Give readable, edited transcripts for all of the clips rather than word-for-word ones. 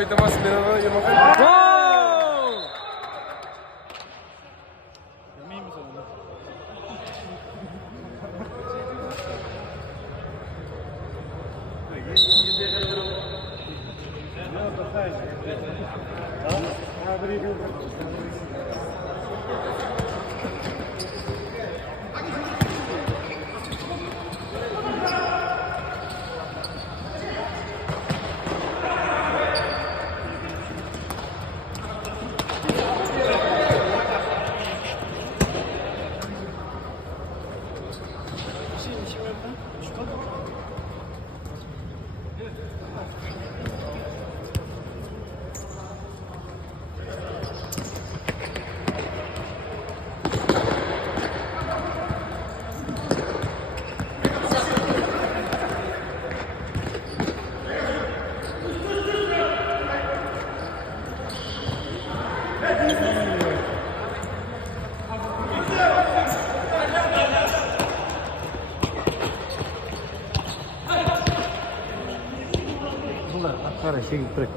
Большой Томас Мирона Ермахан. Şey bırak.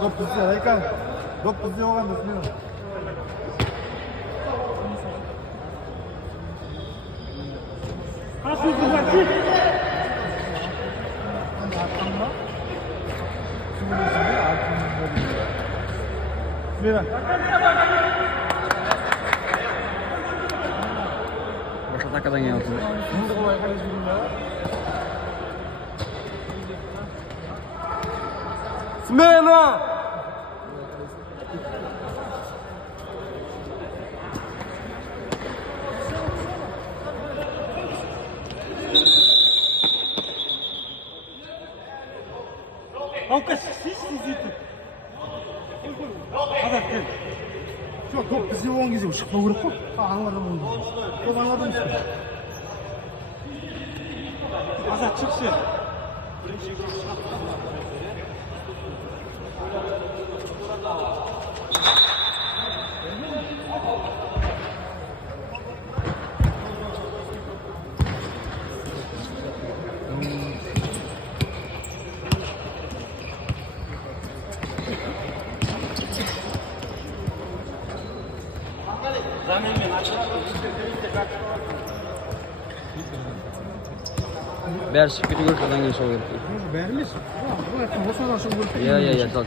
Top tutuyor Hakan. Top tutuyor olan da tutuyor. Nasıl güzel? Mira. Boş atakadan geldi. Смена! Halka siz yitip. Hadi. Şu top tutuyor olan gidiyor. Şıkla vurup koy. Anladım onu. Top anladım işte. Azat çıksın. Ber spiri görkeden geçiyor gerekiyor. Beğenmiş. Bu yakın. Bu sonra şu vurup. Ya, sağ.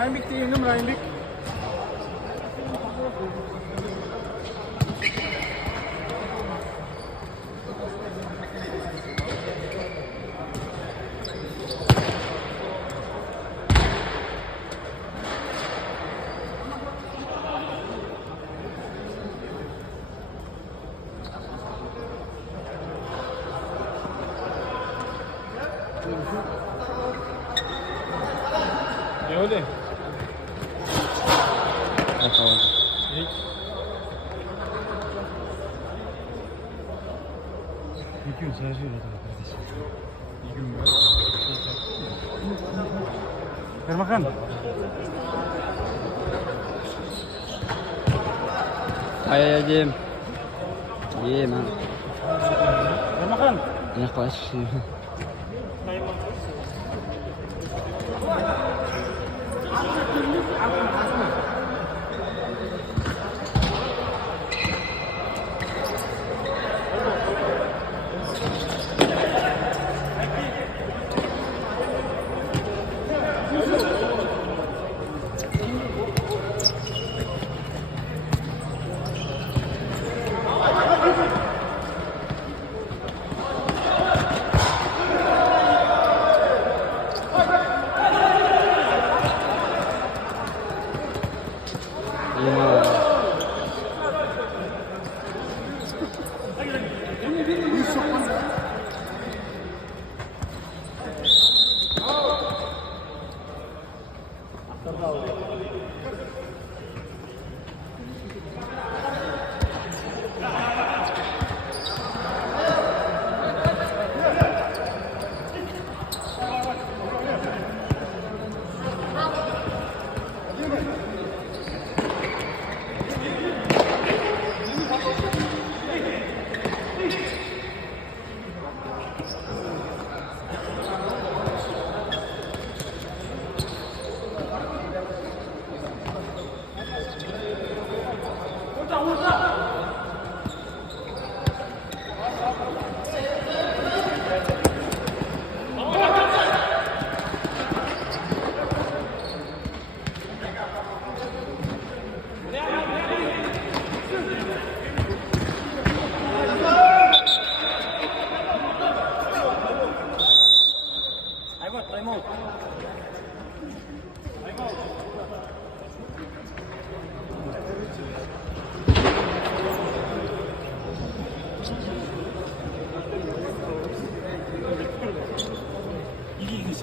Reinbik değilim Reinbik. Ne öyle? Tamam. İyi gün sadece öyle kardeşim. İyi gün be. Ermakan. Hayaldim. İyiyim ha. Ermakan. Yaklaş.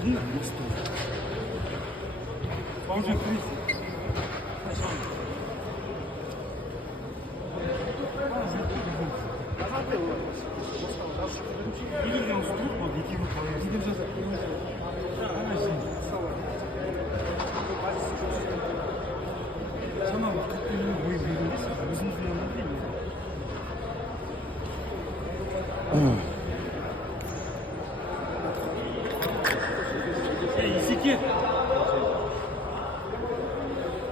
Уже 30. Sana vakit boyu verilmesi bizim yanında değil mi? Исеки.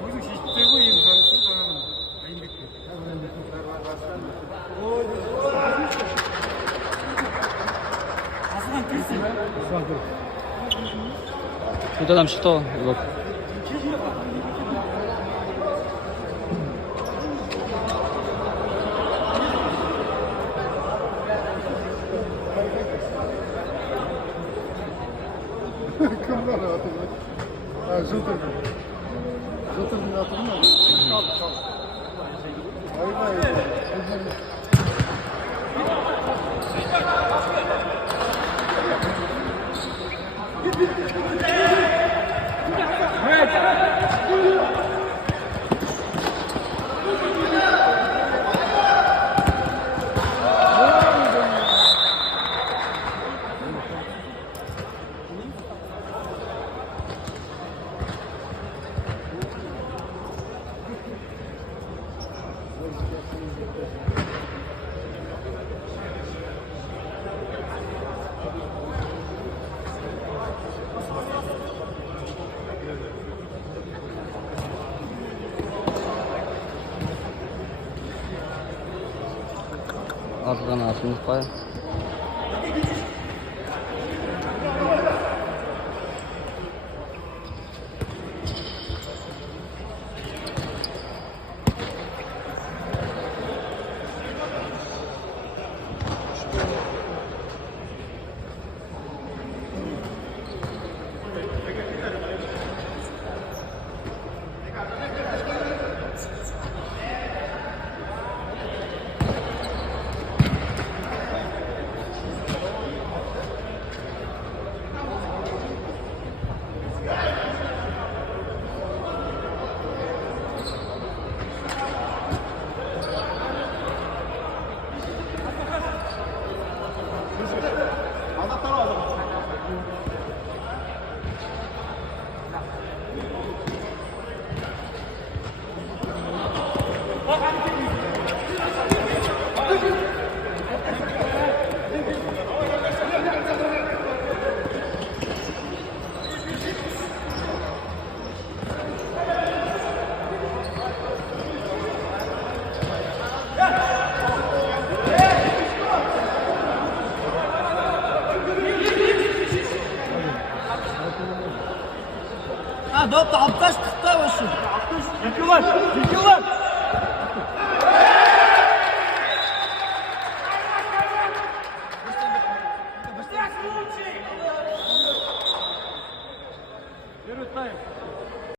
Өзің шешіп тастай ғой енді қарасы жаңағы Айнбекке. Асыған кірсін. Куда там что? Вот. Kımlar hatırlar. Ha, Jıltır'ın. Jıltır'ın hatırlar mı? Kalk, kalk. Hayır, hayır. Arkadan atmış baya. Ha, dört aptaş kıtta başı. Yıkıyorlar! Yıkıyorlar!